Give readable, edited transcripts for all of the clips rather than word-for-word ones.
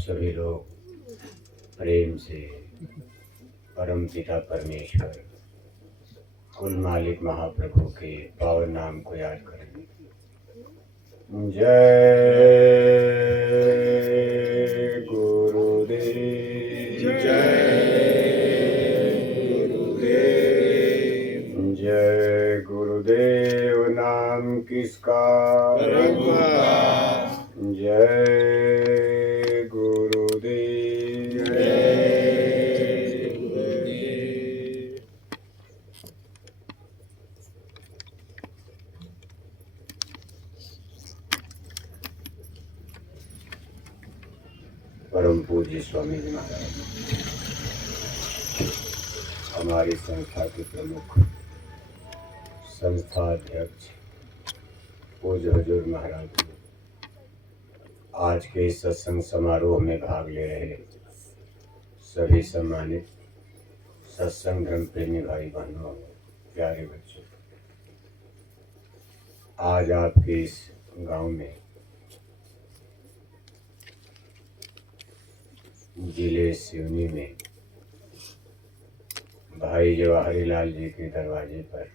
सभी लोग प्रेम से परम पिता परमेश्वर कुल मालिक महाप्रभु के पावन नाम को याद करें। जय गुरुदेव, जय गुरुदेव। जय गुरुदेव नाम किसका? प्रभु का। जय गुरुदेव, जय गुरुदेव। परम पूज्य स्वामी जी महाराज हमारी संस्था के प्रमुख संस्था अध्यक्ष पूज्य हुजूर महाराज जी आज के इस सत्संग समारोह में भाग ले रहे सभी सम्मानित सत्संग धर्म प्रेमी भाई बहनों, प्यारे बच्चों, आज आपके इस गांव में जिले सिवनी में भाई जवाहरी लाल जी के दरवाजे पर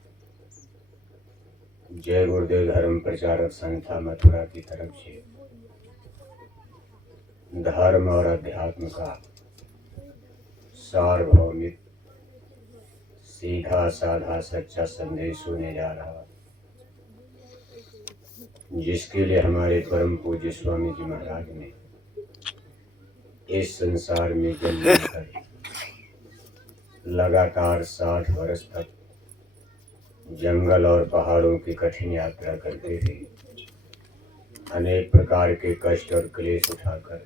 जय गुरुदेव धर्म प्रचारक संस्था मथुरा की तरफ से धर्म और अध्यात्म का सार्वभौमिक सीधा साधा सच्चा संदेश होने जा रहा, जिसके लिए हमारे परम पूज्य स्वामी जी महाराज ने इस संसार में जन्म लेकर लगातार 60 वर्ष तक जंगल और पहाड़ों की कठिन यात्रा करते थे, अनेक प्रकार के कष्ट और क्लेश उठाकर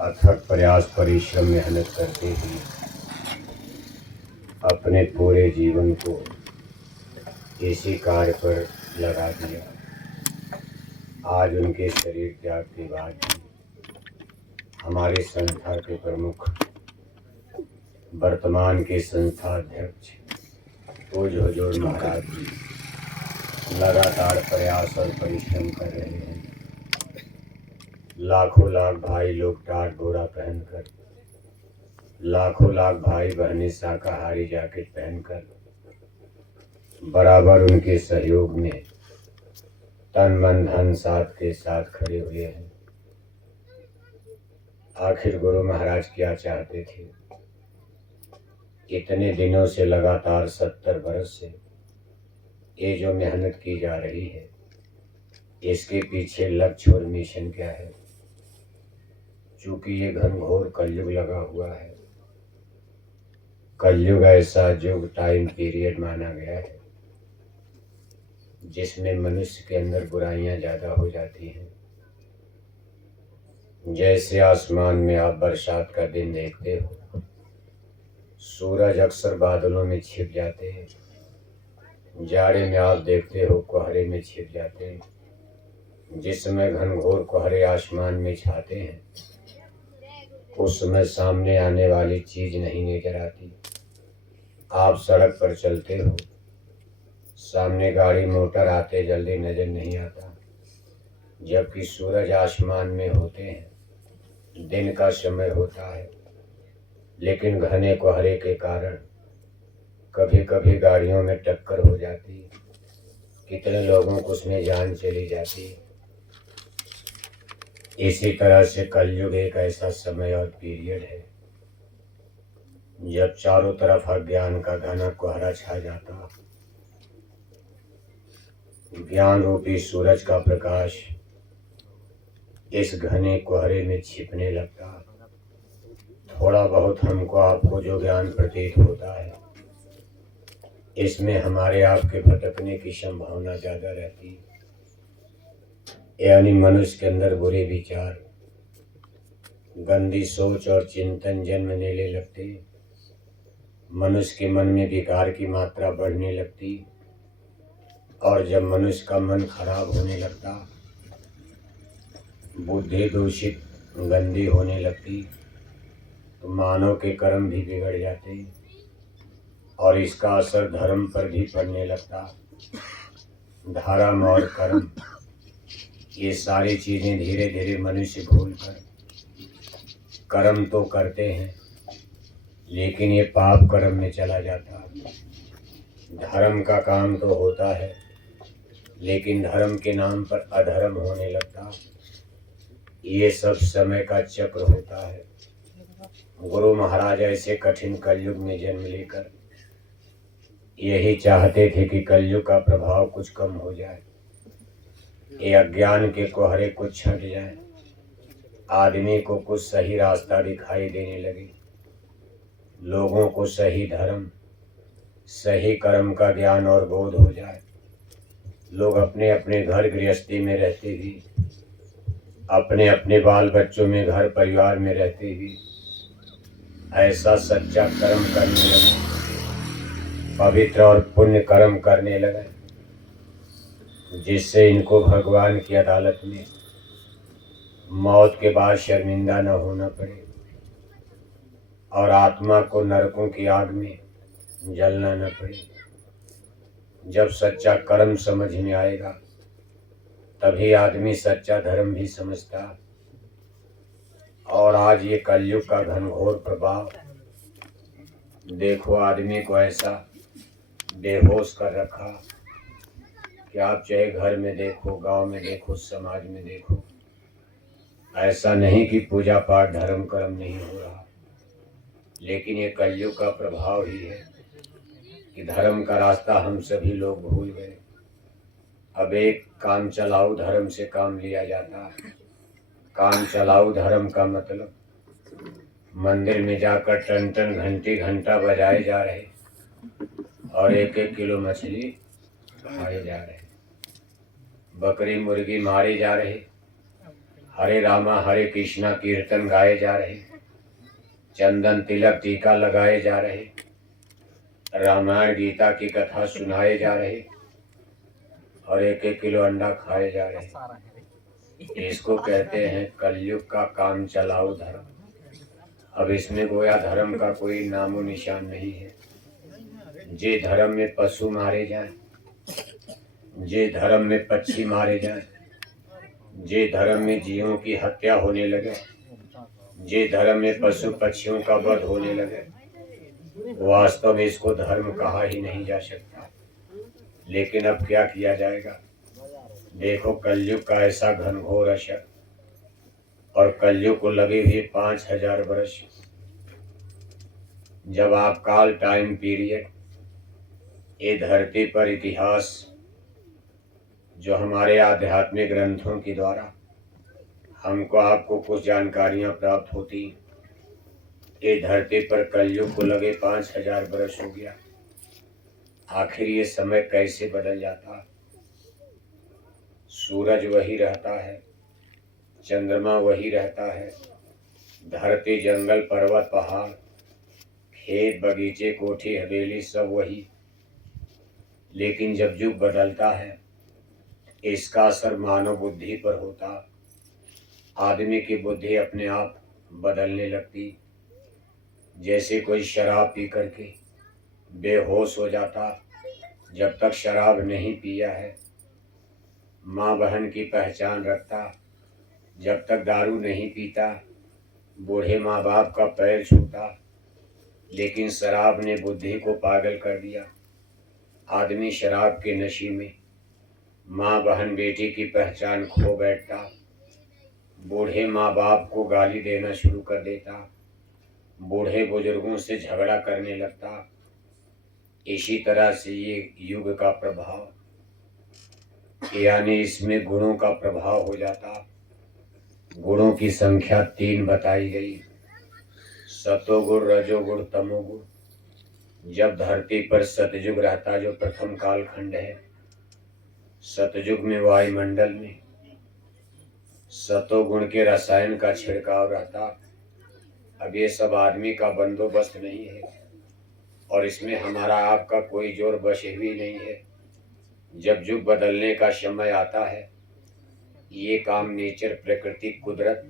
अथक प्रयास परिश्रम मेहनत करते हुए अपने पूरे जीवन को इसी कार्य पर लगा दिया। आज उनके शरीर त्याग के बाद हमारे संस्था के प्रमुख वर्तमान के संस्था अध्यक्ष पूज्य हुजूर महाराज जी लगातार प्रयास और परिश्रम कर रहे हैं। लाखों लाख भाई लोग टाट बोरा पहनकर, लाखों लाख भाई बहनें शाकाहारी जैकेट पहनकर बराबर उनके सहयोग में तन मन धन साथ के साथ खड़े हुए हैं। आखिर गुरु महाराज क्या चाहते थे? इतने दिनों से लगातार 70 बरस से ये जो मेहनत की जा रही है, इसके पीछे लक्ष्य और मिशन क्या है? चूंकि ये घनघोर कलयुग लगा हुआ है, कलयुग ऐसा युग टाइम पीरियड माना गया है जिसमें मनुष्य के अंदर बुराइयां ज्यादा हो जाती हैं। जैसे आसमान में आप बरसात का दिन देखते हो, सूरज अक्सर बादलों में छिप जाते हैं, जाड़े में आप देखते हो कोहरे में छिप जाते हैं। जिस समय घनघोर कोहरे आसमान में छाते हैं, उस समय सामने आने वाली चीज नहीं नजर आती। आप सड़क पर चलते हो, सामने गाड़ी मोटर आते जल्दी नजर नहीं आता। जबकि सूरज आसमान में होते हैं, दिन का समय होता है, लेकिन घने कोहरे के कारण कभी कभी गाड़ियों में टक्कर हो जाती है, कितने लोगों को उसमें जान चली जाती है। इसी तरह से कलयुग एक ऐसा समय और पीरियड है जब चारों तरफ अज्ञान का घना कोहरा छा जाता, ज्ञान रूपी सूरज का प्रकाश इस घने कोहरे में छिपने लगता। थोड़ा बहुत हमको आपको जो ज्ञान प्रतीत होता है, इसमें हमारे आपके भटकने की संभावना ज्यादा रहती है। यानी मनुष्य के अंदर बुरे विचार, गंदी सोच और चिंतन जन्म लेने लगते, मनुष्य के मन में विकार की मात्रा बढ़ने लगती, और जब मनुष्य का मन खराब होने लगता, बुद्धि दूषित गंदी होने लगती, तो मानव के कर्म भी बिगड़ जाते और इसका असर धर्म पर भी पड़ने लगता। धर्म और कर्म ये सारी चीजें धीरे धीरे मनुष्य भूलकर कर्म तो करते हैं, लेकिन ये पाप कर्म में चला जाता। धर्म का काम तो होता है, लेकिन धर्म के नाम पर अधर्म होने लगता। ये सब समय का चक्र होता है। गुरु महाराज ऐसे कठिन कलयुग में जन्म लेकर यही चाहते थे कि कलयुग का प्रभाव कुछ कम हो जाए, ये अज्ञान के कोहरे कुछ छंट जाए, आदमी को कुछ सही रास्ता दिखाई देने लगे, लोगों को सही धर्म सही कर्म का ज्ञान और बोध हो जाए। लोग अपने अपने घर गृहस्थी में रहते हुए, अपने अपने बाल बच्चों में घर परिवार में रहते हुए ऐसा सच्चा कर्म करने लगे, पवित्र और पुण्य कर्म करने लगे, जिससे इनको भगवान की अदालत में मौत के बाद शर्मिंदा न होना पड़े और आत्मा को नरकों की आग में जलना न पड़े। जब सच्चा कर्म समझ में आएगा तभी आदमी सच्चा धर्म भी समझता। और आज ये कलयुग का घनघोर प्रभाव देखो, आदमी को ऐसा बेहोश कर रखा कि आप चाहे घर में देखो, गांव में देखो, समाज में देखो, ऐसा नहीं कि पूजा पाठ धर्म कर्म नहीं हो रहा, लेकिन ये कलयुग का प्रभाव ही है कि धर्म का रास्ता हम सभी लोग भूल गए। अब एक काम चलाऊ धर्म से काम लिया जाता है। काम चलाऊ धर्म का मतलब मंदिर में जाकर टन टन घंटी घंटा बजाए जा रहे और एक एक किलो मछली खाए जा रहे, बकरी मुर्गी मारे जा रहे, हरे रामा हरे कृष्णा कीर्तन गाए जा रहे, चंदन तिलक टीका लगाए जा रहे, रामायण गीता की कथा सुनाए जा रहे और एक एक किलो अंडा खाए जा रहे। इसको कहते हैं कलयुग का काम चलाऊ धर्म। अब इसमें गोया धर्म का कोई नामो निशान नहीं है। जे धर्म में पशु मारे जाएं, जे धर्म में पक्षी मारे जाएं, जे धर्म में जीवों की हत्या होने लगे, जे धर्म में पशु पक्षियों का वध होने लगे, वास्तव में इसको धर्म कहा ही नहीं जा सकता। लेकिन अब क्या किया जाएगा? देखो, कलयुग का ऐसा घनघोर असर, और कलयुग को लगे हुए 5000 वर्ष। जब आप काल टाइम पीरियड, ये धरती पर इतिहास जो हमारे आध्यात्मिक ग्रंथों के द्वारा हमको आपको कुछ जानकारियां प्राप्त होती, ये धरती पर कलयुग को लगे 5000 वर्ष हो गया। आखिर ये समय कैसे बदल जाता? सूरज वही रहता है, चंद्रमा वही रहता है, धरती जंगल पर्वत पहाड़ खेत बगीचे कोठी हवेली सब वही। लेकिन जब युग बदलता है, इसका असर मानव बुद्धि पर होता। आदमी की बुद्धि अपने आप बदलने लगती। जैसे कोई शराब पी करके बेहोश हो जाता, जब तक शराब नहीं पिया है माँ बहन की पहचान रखता, जब तक दारू नहीं पीता बूढ़े माँ बाप का पैर छूता। लेकिन शराब ने बुद्धि को पागल कर दिया। आदमी शराब के नशे में माँ बहन बेटी की पहचान खो बैठता, बूढ़े माँ बाप को गाली देना शुरू कर देता, बूढ़े बुजुर्गों से झगड़ा करने लगता। इसी तरह से ये युग का प्रभाव, यानी इसमें गुणों का प्रभाव हो जाता। गुणों की संख्या 3 बताई गई, सतोगुण रजोगुण तमोगुण। जब धरती पर सतयुग रहता, जो प्रथम कालखंड है, सतयुग में वायुमंडल में सतोगुण के रसायन का छिड़काव रहता। अब ये सब आदमी का बंदोबस्त नहीं है और इसमें हमारा आपका कोई जोर बस भी नहीं है। जब युग बदलने का समय आता है, ये काम नेचर प्रकृति कुदरत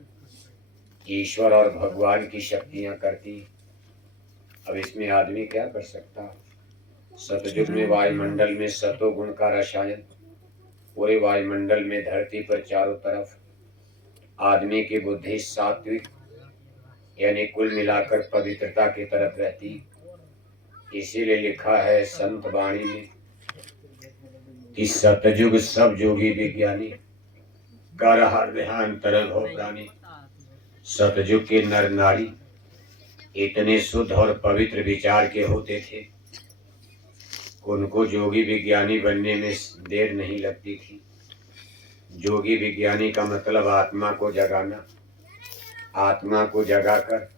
ईश्वर और भगवान की शक्तियां करती। अब इसमें आदमी क्या कर सकता? सतयुग में वायुमंडल में सतोगुण का रसायन पूरे वायुमंडल में, धरती पर चारों तरफ आदमी की बुद्धि सात्विक यानी कुल मिलाकर पवित्रता की तरफ रहती। इसीलिए लिखा है संत वाणी में कि सतयुग सब जोगी विज्ञानी, कर हर ध्यान तरल हो प्राणी। सतयुग के नर नारी इतने शुद्ध और पवित्र विचार के होते थे, उनको जोगी विज्ञानी बनने में देर नहीं लगती थी। जोगी विज्ञानी का मतलब आत्मा को जगाना, आत्मा को जगाकर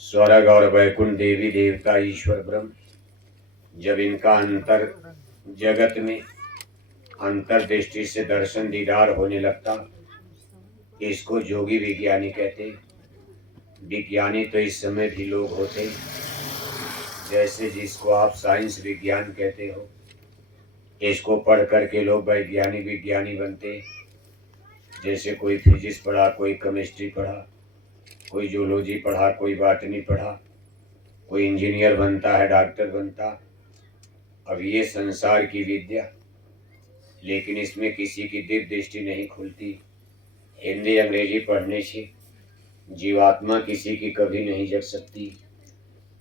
स्वर्ग और वैकुंठ, देवी देवता, ईश्वर ब्रह्म, जब इनका अंतर जगत में अंतर्दृष्टि से दर्शन दीदार होने लगता, इसको जोगी विज्ञानी कहते। विज्ञानी तो इस समय भी लोग होते, जैसे जिसको आप साइंस विज्ञान कहते हो, इसको पढ़ करके लोग वैज्ञानिक विज्ञानी बनते। जैसे कोई फिजिक्स पढ़ा, कोई केमिस्ट्री पढ़ा, कोई जूलॉजी पढ़ा, कोई बॉटनी पढ़ा, कोई इंजीनियर बनता है, डॉक्टर बनता। अब ये संसार की विद्या, लेकिन इसमें किसी की दिव्य दृष्टि नहीं खुलती। हिंदी अंग्रेजी पढ़ने से जीवात्मा किसी की कभी नहीं जग सकती।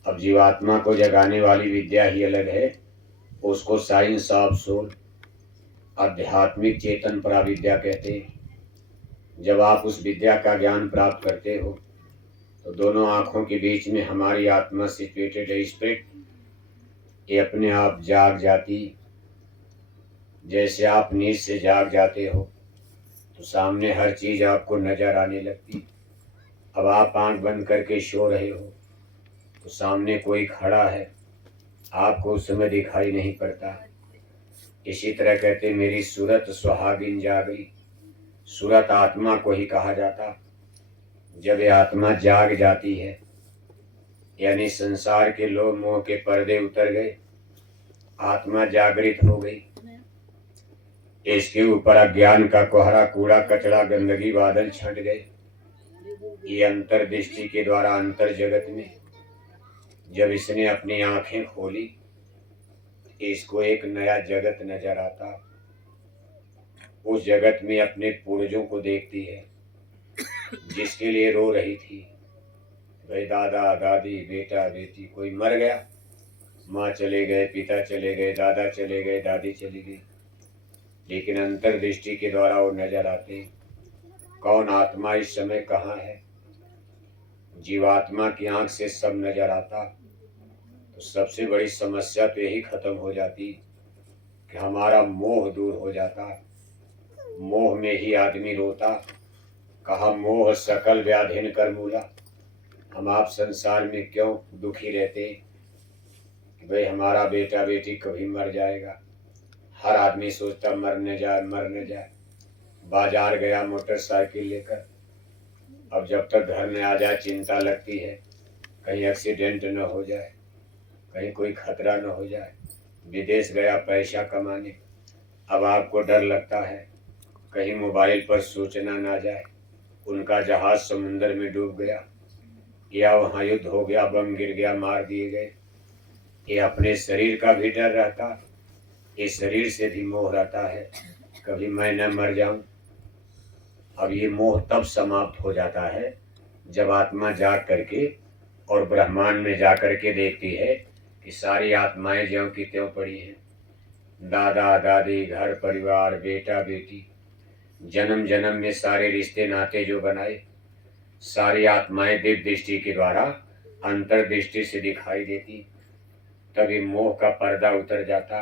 अब जीवात्मा को जगाने वाली विद्या ही अलग है, उसको साइंस ऑफ सोल, आध्यात्मिक चेतन पराविद्या कहते हैं। जब आप उस विद्या का ज्ञान प्राप्त करते हो तो दोनों आंखों के बीच में हमारी आत्मा सिचुएटेड है, स्पिरिट, ये अपने आप जाग जाती। जैसे आप नींद से जाग जाते हो तो सामने हर चीज आपको नजर आने लगती। अब आप आंख बंद करके सो रहे हो तो सामने कोई खड़ा है, आपको उस समय दिखाई नहीं पड़ता। इसी तरह कहते मेरी सूरत सुहागिन जागरी, सूरत आत्मा को ही कहा जाता। जब ये आत्मा जाग जाती है, यानी संसार के लोभ मोह के पर्दे उतर गए, आत्मा जागृत हो गई, इसके ऊपर अज्ञान का कोहरा, कूड़ा कचरा, गंदगी, बादल छंट गए। ये अंतर्दृष्टि के द्वारा अंतर जगत में जब इसने अपनी आंखें खोली, इसको एक नया जगत नजर आता। उस जगत में अपने पूर्वजों को देखती है, जिसके लिए रो रही थी। भाई दादा दादी, बेटा बेटी, कोई मर गया, माँ चले गए, पिता चले गए, दादा चले गए, दादी चली गई, लेकिन अंतर्दृष्टि के द्वारा वो नजर आते। कौन आत्मा इस समय कहाँ है? जीवात्मा की आंख से सब नजर आता। तो सबसे बड़ी समस्या तो यही खत्म हो जाती कि हमारा मोह दूर हो जाता। मोह में ही आदमी रोता। कहा मोह सकल व्याधिन कर मूला। हम आप संसार में क्यों दुखी रहते कि भाई हमारा बेटा बेटी कभी मर जाएगा। हर आदमी सोचता मरने जाए मरने जाए। बाजार गया मोटरसाइकिल लेकर, अब जब तक घर में आ जाए चिंता लगती है, कहीं एक्सीडेंट न हो जाए, कहीं कोई खतरा न हो जाए। विदेश गया पैसा कमाने, अब आपको डर लगता है कहीं मोबाइल पर सूचना ना जाए उनका जहाज समुंदर में डूब गया, या वहाँ युद्ध हो गया, बम गिर गया, मार दिए गए। ये अपने शरीर का भी डर रहता, इस शरीर से भी मोह रहता है, कभी मैं न मर जाऊं। अब ये मोह तब समाप्त हो जाता है जब आत्मा जाग करके और ब्रह्मांड में जा करके देखती है कि सारी आत्माएं ज्यों की त्यों पड़ी हैं। दादा दादी, घर परिवार, बेटा बेटी, जन्म जन्म में सारे रिश्ते नाते जो बनाए, सारी आत्माएं दिव्य दृष्टि के द्वारा अंतर्दृष्टि से दिखाई देती। तभी मोह का पर्दा उतर जाता।